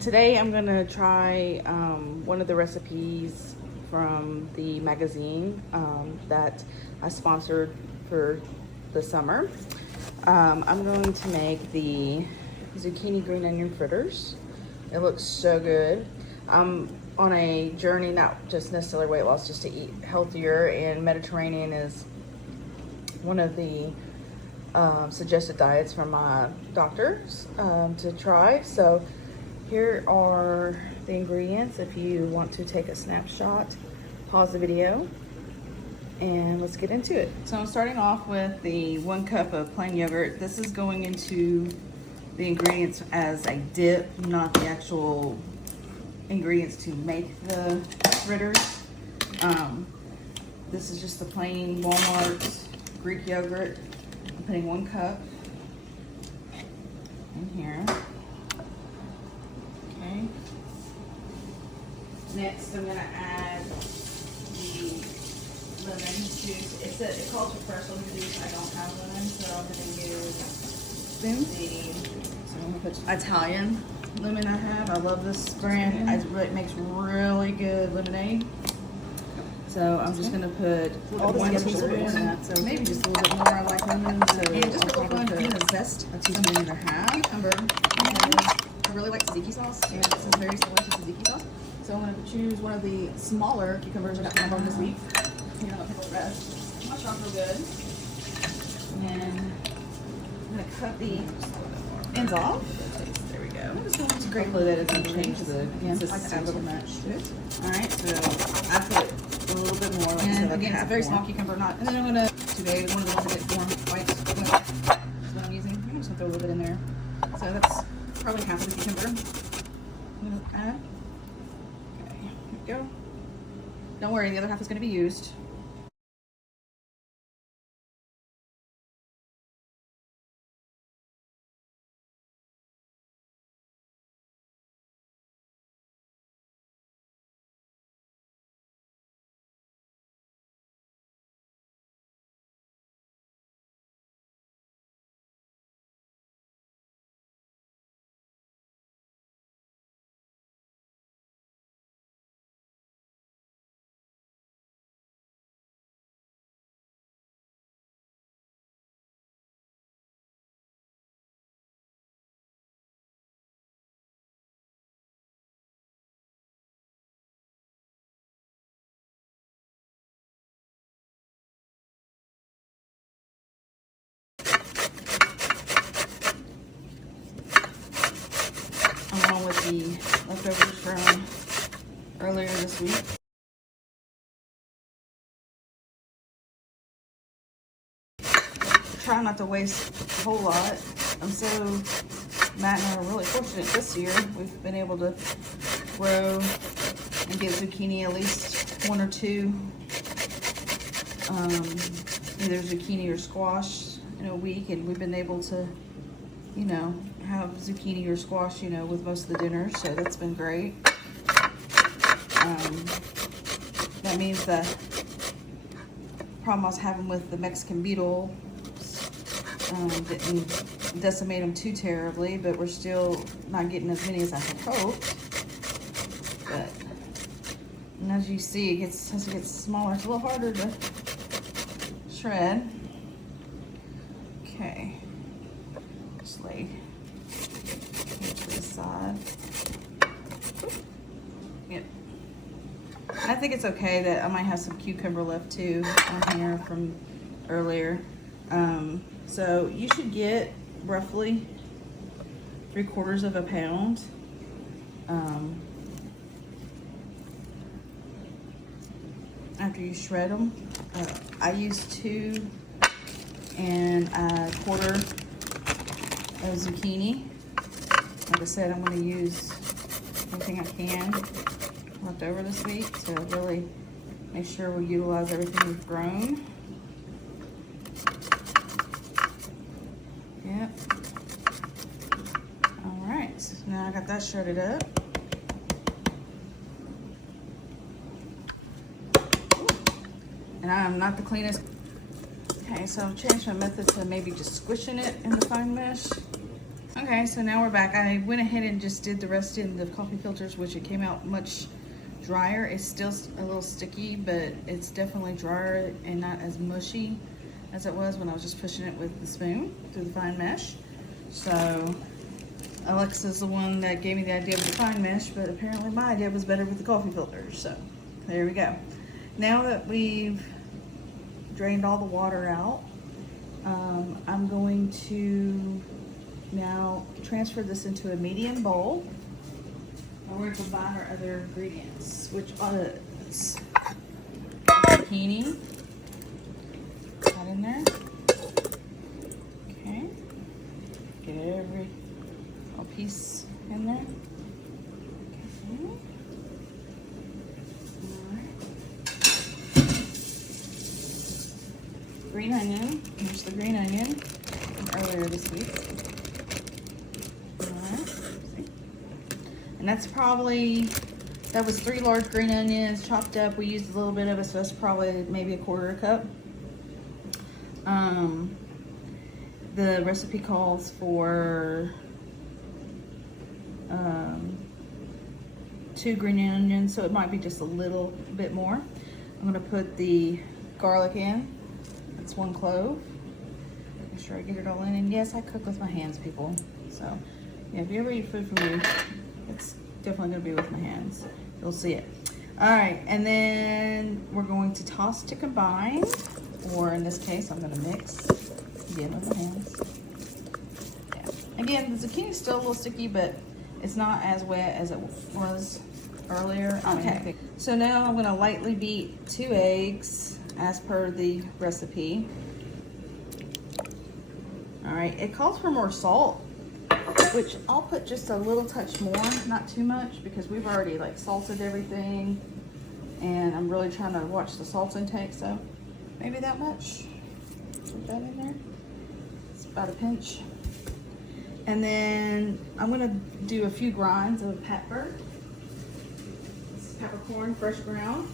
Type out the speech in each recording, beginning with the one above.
Today I'm gonna try one of the recipes from the magazine that I sponsored for the summer. I'm going to make the zucchini green onion fritters. It looks so good. I'm on a journey, not just necessarily weight loss, just to eat healthier, and Mediterranean is one of the suggested diets from my doctors to try. So here are the ingredients. If you want to take a snapshot, pause the video and let's get into it. So I'm starting off with the 1 cup of plain yogurt. This is going into the ingredients as a dip, not the actual ingredients to make the fritters. This is just the plain Walmart Greek yogurt. I'm putting 1 cup in here. Okay. Next, I'm gonna add the lemon juice. It calls for fresh lemon juice. I don't have lemon, so I'm gonna use the Italian lemon I have. I love this brand. It makes really good lemonade. So I'm just gonna put all this 1 teaspoon teaspoon. in that, so maybe just a little bit more. I like lemon, so and just for I'll fun, probably the put zest. a teaspoon and a half. Cucumber. I really like tzatziki sauce, and this is very similar to tzatziki sauce. So I'm going to choose one of the smaller cucumbers I got from home this week. You know, pickle red. My shop real good. And I'm gonna cut the ends off. There we go. It's grateful that it doesn't change the consistency like too much. Alright, so I put a little bit more. Like And like again, it's a very small cucumber, not. And then I'm going to, today, one of the ones that get warm white. That's what I'm using. I'm just going to throw a little bit in there. So that's probably half of the cucumber. I'm going to add. Okay, here we go. Don't worry, the other half is going to be used. Along with the leftovers from earlier this week. Try not to waste a whole lot. Matt and I are really fortunate this year. We've been able to grow and get zucchini at least 1 or 2, either zucchini or squash in a week, and we've been able to, you know, have zucchini or squash, you know, with most of the dinners, so that's been great. That means the problem I was having with the Mexican beetle didn't decimate them too terribly, but we're still not getting as many as I had hoped. But, and as you see, as it gets smaller, it's a little harder to shred. Okay, just lay it to the side. Yep. I think it's okay that I might have some cucumber left too on here from earlier. So you should get roughly 3/4 of a pound. After you shred them, I use 2 and a 1/4 of zucchini. Like I said, I'm going to use anything I can left over this week to really make sure we utilize everything we've grown. Yep. All right, so now I got that shredded up. And I'm not the cleanest. Okay, so I've changed my method to maybe just squishing it in the fine mesh. Okay, so now we're back. I went ahead and just did the rest in the coffee filters, which it came out much drier. It's still a little sticky, but it's definitely drier and not as mushy as it was when I was just pushing it with the spoon through the fine mesh. So Alexa's the one that gave me the idea of the fine mesh, but apparently my idea was better with the coffee filters. So there we go. Now that we've drained all the water out, I'm going to now transfer this into a medium bowl. And we're going to combine our other ingredients, which is zucchini. Put that in there. Okay. Get every little piece in there. Okay. Alright. Green onion. Here's the green onion from earlier this week. And that's probably, that was 3 large green onions chopped up. We used a little bit of it, so that's probably maybe a 1/4 cup. The recipe calls for 2 green onions, so it might be just a little bit more. I'm gonna put the garlic in. That's 1 clove. Make sure I get it all in. And yes, I cook with my hands, people. So yeah, if you ever eat food from me, it's definitely gonna be with my hands. You'll see it. All right, and then we're going to toss to combine, or in this case, I'm gonna mix again with my hands. Yeah. Again, the zucchini is still a little sticky, but it's not as wet as it was earlier. Okay, so now I'm gonna lightly beat 2 eggs as per the recipe. All right, it calls for more salt, which I'll put just a little touch more, not too much, because we've already like salted everything, and I'm really trying to watch the salt intake, so maybe that much. Put that in there. It's about a pinch. And then I'm gonna do a few grinds of pepper. This is peppercorn, fresh ground.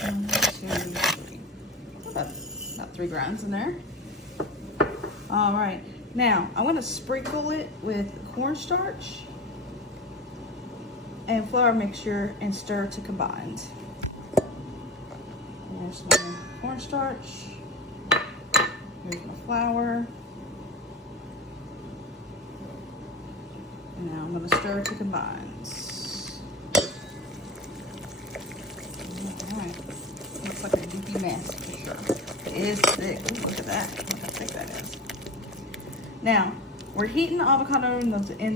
1, 2, 3. About 3 grinds in there. All right. Now, I'm going to sprinkle it with cornstarch and flour mixture and stir to combine. There's my cornstarch. Here's my flour. And now I'm going to stir to combine. All right. Looks like a goopy mess for sure. It is thick. Ooh, look at that. Look how thick that is. Now, we're heating the avocado in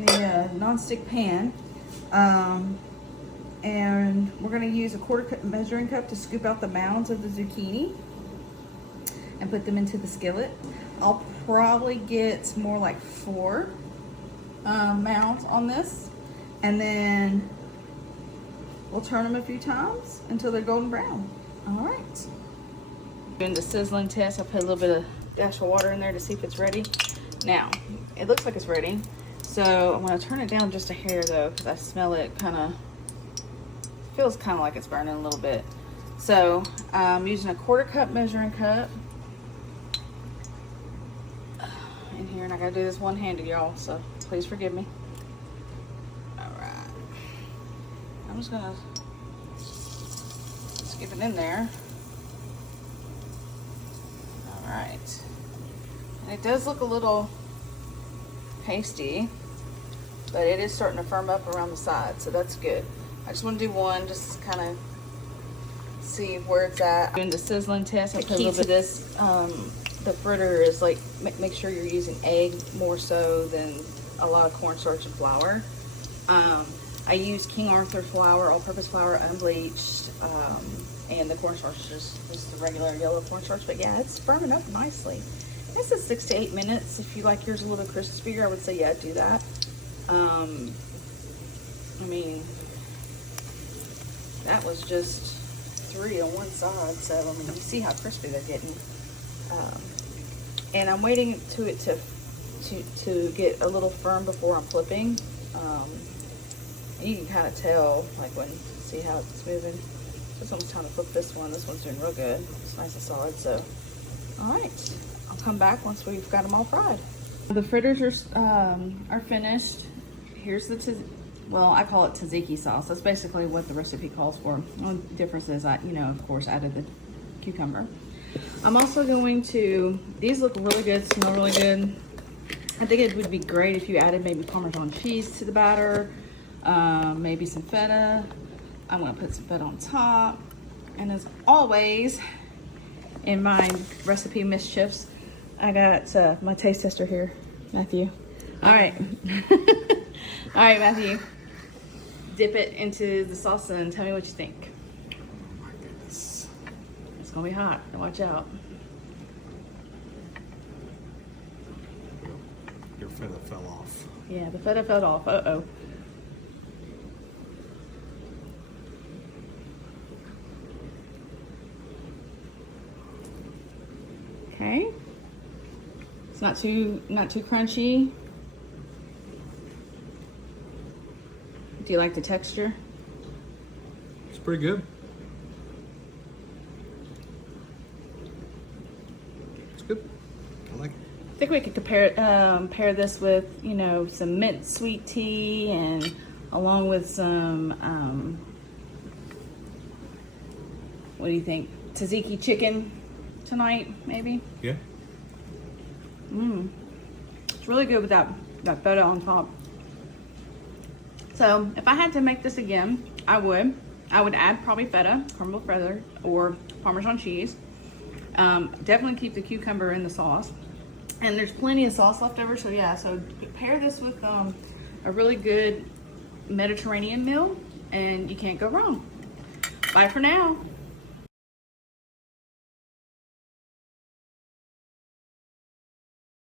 the non-stick pan, and we're going to use a 1/4 cup measuring cup to scoop out the mounds of the zucchini and put them into the skillet. I'll probably get more like 4 mounds on this, and then we'll turn them a few times until they're golden brown. All right. Doing the sizzling test, I put a little bit of dash of water in there to see if it's ready. Now, it looks like it's ready. So I'm gonna turn it down just a hair though, because I smell it feels kind of like it's burning a little bit. So I'm using a 1/4 cup measuring cup in here, and I gotta do this one-handed, y'all, so please forgive me. All right. I'm just gonna skip it in there. All right. And it does look a little pasty, but it is starting to firm up around the side, so that's good. I just want to do one, just kind of see where it's at. Doing the sizzling test, I put a little bit of this. The fritter is like, make sure you're using egg more so than a lot of cornstarch and flour. I use King Arthur flour, all-purpose flour, unbleached, and the cornstarch is just the regular yellow cornstarch. But yeah, it's firming up nicely. This is 6 to 8 minutes. If you like yours a little crispier, I would say yeah, do that. I mean, that was just 3 on one side, so I mean, you see how crispy they're getting. And I'm waiting to get a little firm before I'm flipping. And you can kind of tell, like see how it's moving. This one's trying to flip this one. This one's doing real good. It's nice and solid. So, all right. I'll come back once we've got them all fried. The fritters are finished. Here's the well, I call it tzatziki sauce. That's basically what the recipe calls for. The only difference is I, of course, added the cucumber. I'm also going to, these look really good, smell really good. I think it would be great if you added maybe Parmesan cheese to the batter, maybe some feta. I'm gonna put some feta on top. And as always, in my recipe mischiefs, I got my taste tester here, Matthew. All right. All right, Matthew. Dip it into the salsa and tell me what you think. Oh my goodness. It's gonna be hot. Watch out. Your feta fell off. Yeah, the feta fell off. Uh-oh. Okay. It's not too crunchy. Do you like the texture? It's pretty good. It's good. I like it. I think we could pair this with, some mint sweet tea and along with some, what do you think? Tzatziki chicken tonight, maybe? Yeah. It's really good with that feta on top. So if I had to make this again, I would add probably feta, crumbled feta, or Parmesan cheese. Definitely keep the cucumber in the sauce. And there's plenty of sauce left over, so yeah, so pair this with a really good Mediterranean meal and you can't go wrong. Bye for now.